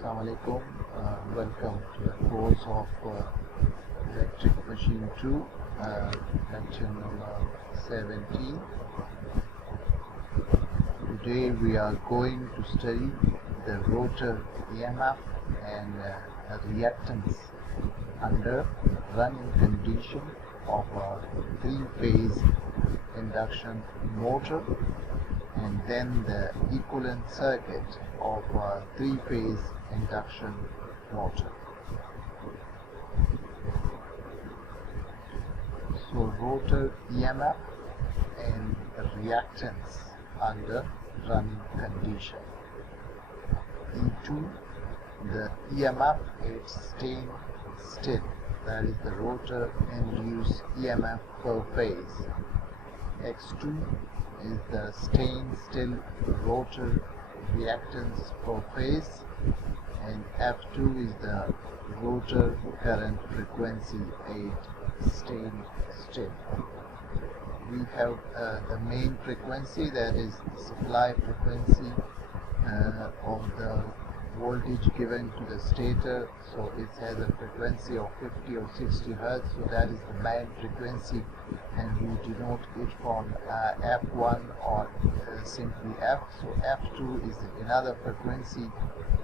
Assalamu alaikum. Welcome to the course of Electric Machine 2, lecture number 17. Today we are going to study the rotor E.M.F. and reactance under running condition of a three-phase induction motor, and then the equivalent circuit of a three-phase induction motor. So rotor E.M.F. and reactance under running condition. E2, the E.M.F. is staying still, that is the rotor induced E.M.F. per phase. X2 is the staying still rotor reactance per phase, and F2 is the rotor current frequency 8 staying still. We have the main frequency, that is the supply frequency of the voltage given to the stator. So it has a frequency of 50 or 60 Hertz, so that is the main frequency, and we denote it from F1 or simply F. So F2 is another frequency,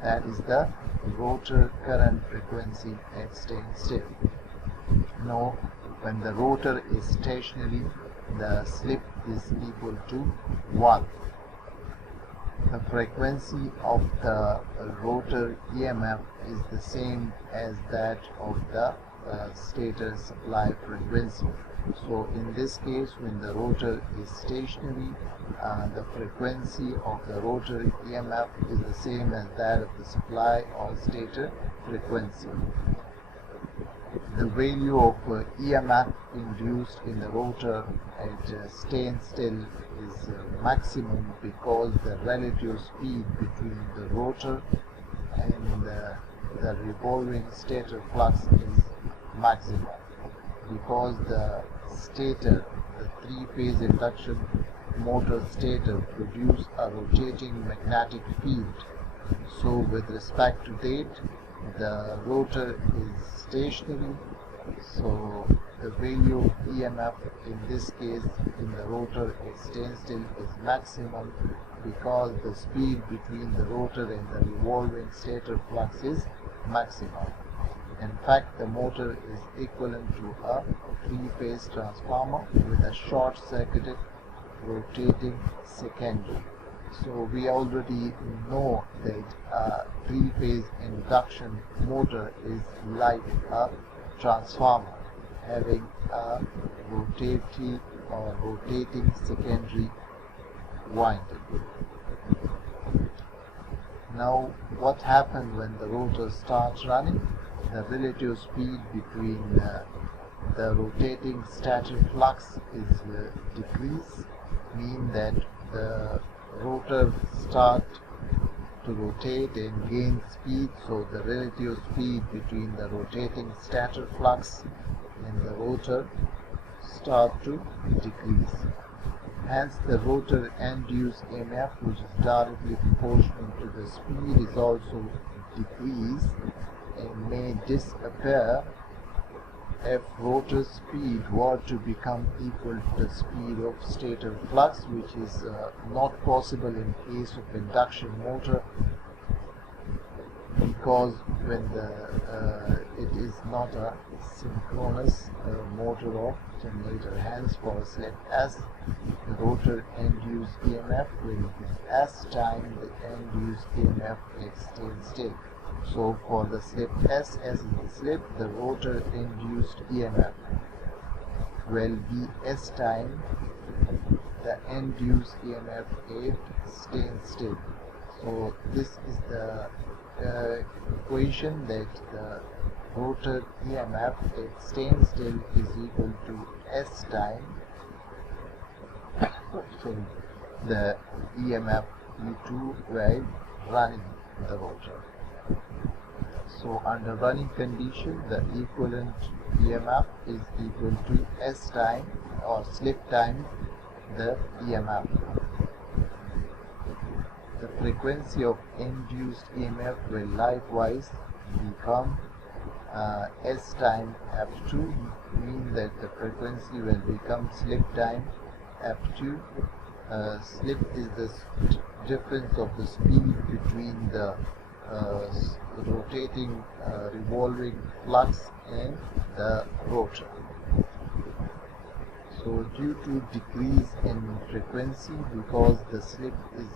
that is the rotor current frequency at staying still. Now when the rotor is stationary, the slip is equal to 1. The frequency of the rotor E.M.F. is the same as that of the stator supply frequency. So in this case, when the rotor is stationary, the frequency of the rotor E.M.F. is the same as that of the supply or stator frequency. The value of E.M.F. induced in the rotor at staying still is maximum, because the relative speed between the rotor and the revolving stator flux is maximum, because the stator, the three-phase induction motor stator, produce a rotating magnetic field. So with respect to that, the rotor is stationary, so the value of E.M.F. in this case in the rotor at staying still is maximum, because the speed between the rotor and the revolving stator flux is maximum. In fact, the motor is equivalent to a three-phase transformer with a short-circuited rotating secondary. So we already know that a three-phase induction motor is like a transformer having a rotating secondary winding. Now what happens when the rotor starts running? The relative speed between the rotating stator flux is decreased, mean that the rotor start to rotate and gain speed, so the relative speed between the rotating stator flux and the rotor start to decrease. Hence the rotor induced EMF, which is directly proportional to the speed, is also decreased and may disappear if rotor speed were to become equal to the speed of stator flux, which is not possible in case of induction motor, because when it is not a synchronous motor or generator. Hence for slip S, the rotor induced EMF will be S times the induced EMF at staying still. So for the slip S is the slip, the rotor induced EMF will be S times the induced EMF at staying still. So this is the equation, that the rotor EMF at staying still is equal to S times the EMF E2 while running the rotor. So under running condition, the equivalent EMF is equal to S time or slip time the EMF. the frequency of induced EMF will likewise become S time F2, mean that the frequency will become slip time F2. Slip is the difference of the speed between the rotating revolving flux and the rotor. So due to decrease in frequency, because the slip is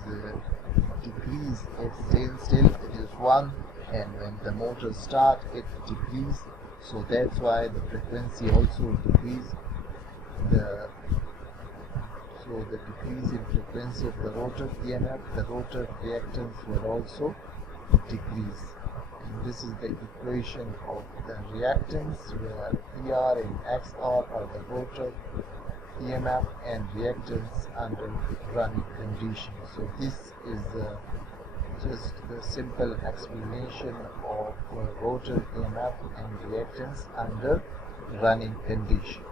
decreased, it stays still, it is 1, and when the motor starts it decreases, so that's why the frequency also decreases. So the decrease in frequency of the rotor EMF, the rotor reactance will also decrease. And this is the equation of the reactance, where PR and XR are the rotor EMF and reactance under running conditions. So this is just the simple explanation of rotor EMF and reactance under running condition.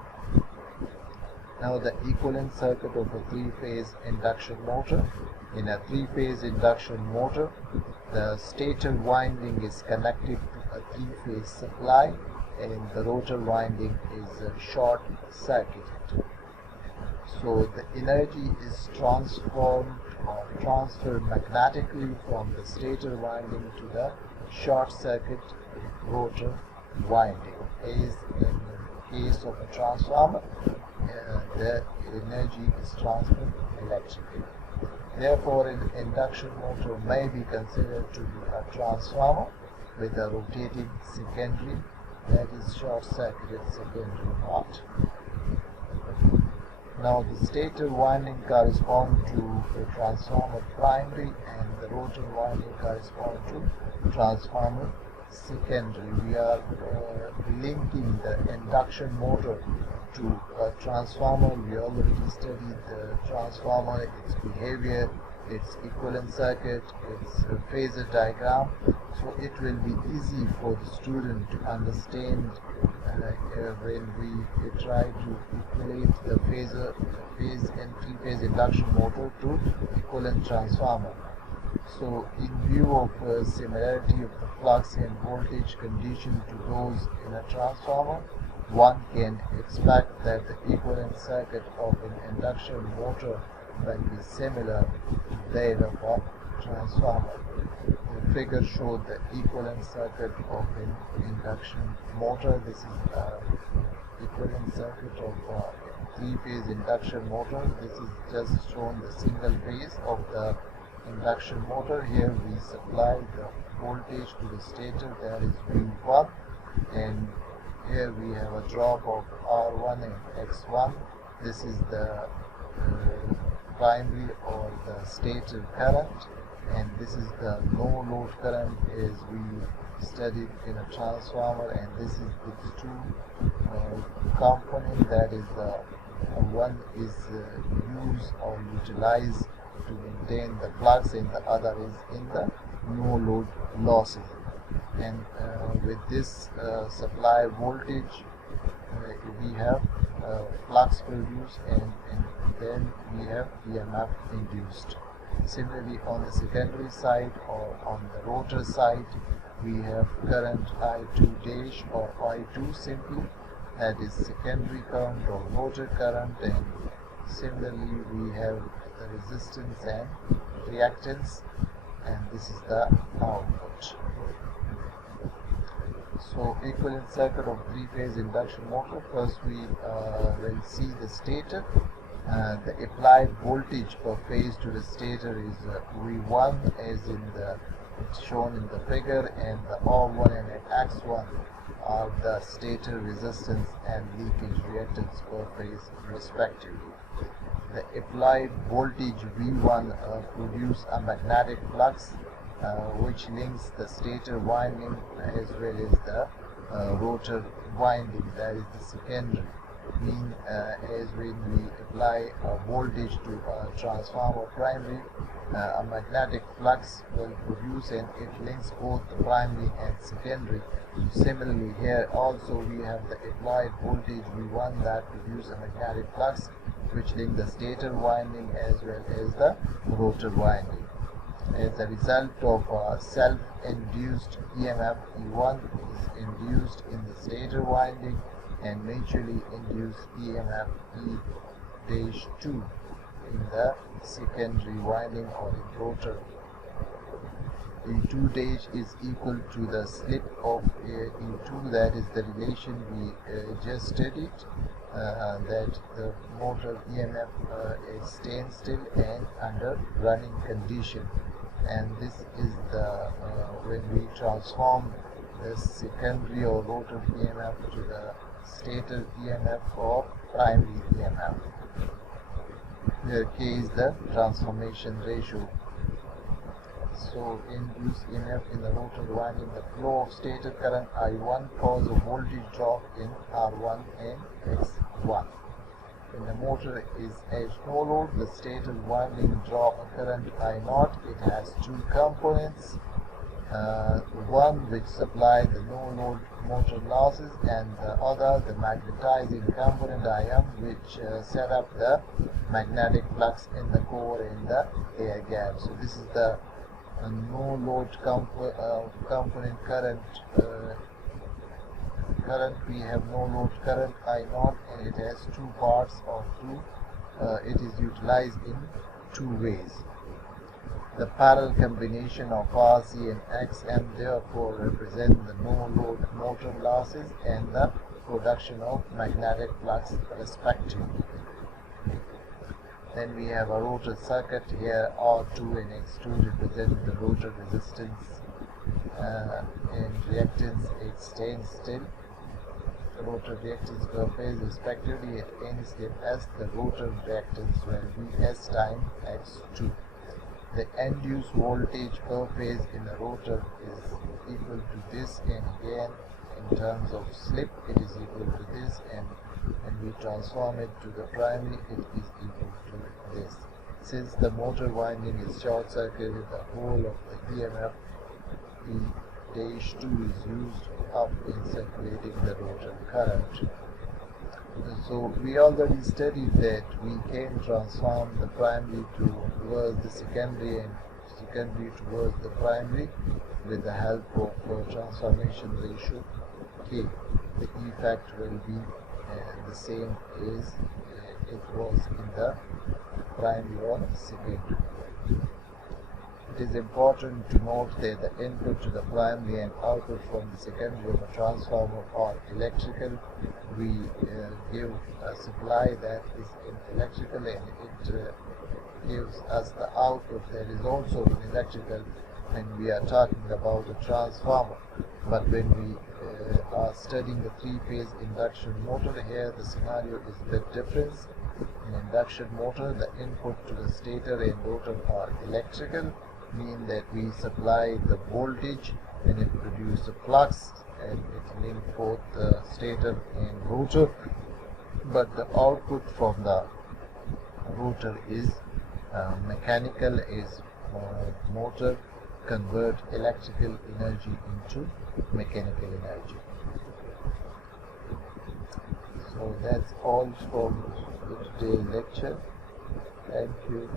Now the equivalent circuit of a three-phase induction motor. In a three-phase induction motor, the stator winding is connected to a three-phase supply and the rotor winding is short circuited. So the energy is transformed or transferred magnetically from the stator winding to the short circuit rotor winding. As in case of a transformer, the energy is transferred electrically. Therefore, an induction motor may be considered to be a transformer with a rotating secondary, that is short-circuited secondary part. Now the stator winding corresponds to the transformer primary and the rotor winding corresponds to transformer secondary. We are linking the induction motor to a transformer. We already studied the transformer, its behavior, its equivalent circuit, its phasor diagram. So it will be easy for the student to understand when we try to equate the phase and three-phase induction motor to equivalent transformer. So in view of similarity of the flux and voltage condition to those in a transformer, one can expect that the equivalent circuit of an induction motor will be similar to that of a transformer. The figure showed the equivalent circuit of an induction motor. This is the equivalent circuit of a three-phase induction motor. This is just shown the single phase of the induction motor. Here we supply the voltage to the stator, that is V1, and here we have a drop of R1 and X1. This is the primary or the stator current, and this is the no load current as we studied in a transformer, and this is the two components, that is the one is used or utilized to maintain the flux and the other is in the no load losses. And with this supply voltage we have flux produced and then we have EMF induced. Similarly, on the secondary side or on the rotor side, we have current I2 dash or I2 simply, that is secondary current or rotor current, and similarly we have the resistance and reactance, and this is the output. So equivalent circuit of three-phase induction motor. First we will see the stator. The applied voltage per phase to the stator is V1 as in the shown in the figure, and the R1 and X1 are the stator resistance and leakage reactance per phase respectively. The applied voltage V1 produce a magnetic flux which links the stator winding as well as the rotor winding, that is the secondary. Mean as when we apply a voltage to a transformer primary, a magnetic flux will produce and it links both the primary and secondary. Similarly here also we have the applied voltage V1 that produce a magnetic flux which link the stator winding as well as the rotor winding. As a result of self-induced EMF, E1 is induced in the stator winding and mutually induced EMF E-2 in the secondary winding or in rotor. E2 is equal to the slip of E2, that is the relation we just studied, that the motor EMF is staying still and under running condition. And this is the when we transform the secondary or rotor EMF to the stator EMF or primary EMF, where K is the transformation ratio. So induced EMF in the rotor winding, the flow of stator current I1 causes a voltage drop in R1 and X1. When the motor is at no load, the stator winding drop a current I0. It has two components, one which supplies the no load motor losses and the other the magnetizing component IM, which set up the magnetic flux in the core and the air gap. So this is the no load component current. We have no load current I0, and it has two parts or two. It is utilized in two ways. The parallel combination of RC and XM therefore represent the no load motor losses and the production of magnetic flux respectively. Then we have a rotor circuit here. R2 and X2 represent the rotor resistance and reactance. It stands still. Rotor reactance per phase respectively at any step S. The rotor reactance will be S times X2. The induced voltage per phase in the rotor is equal to this, and again in terms of slip it is equal to this, and when we transform it to the primary it is equal to this. Since the motor winding is short circuited, the whole of the EMF E-2 is used up in circulating the rotor current. So we already studied that we can transform the primary towards the secondary and secondary towards the primary with the help of transformation ratio K. The E factor will be the same as it was in the primary or secondary. It is important to note that the input to the primary and output from the secondary of a transformer are electrical. We give a supply that is electrical, and it gives us the output that is also electrical when we are talking about a transformer. But when we are studying the three-phase induction motor, here the scenario is a bit different. In induction motor, the input to the stator and rotor are electrical, mean that we supply the voltage and it produces a flux and it links both the stator and rotor, but the output from the rotor is mechanical, is motor convert electrical energy into mechanical energy. So that's all from today's lecture. Thank you.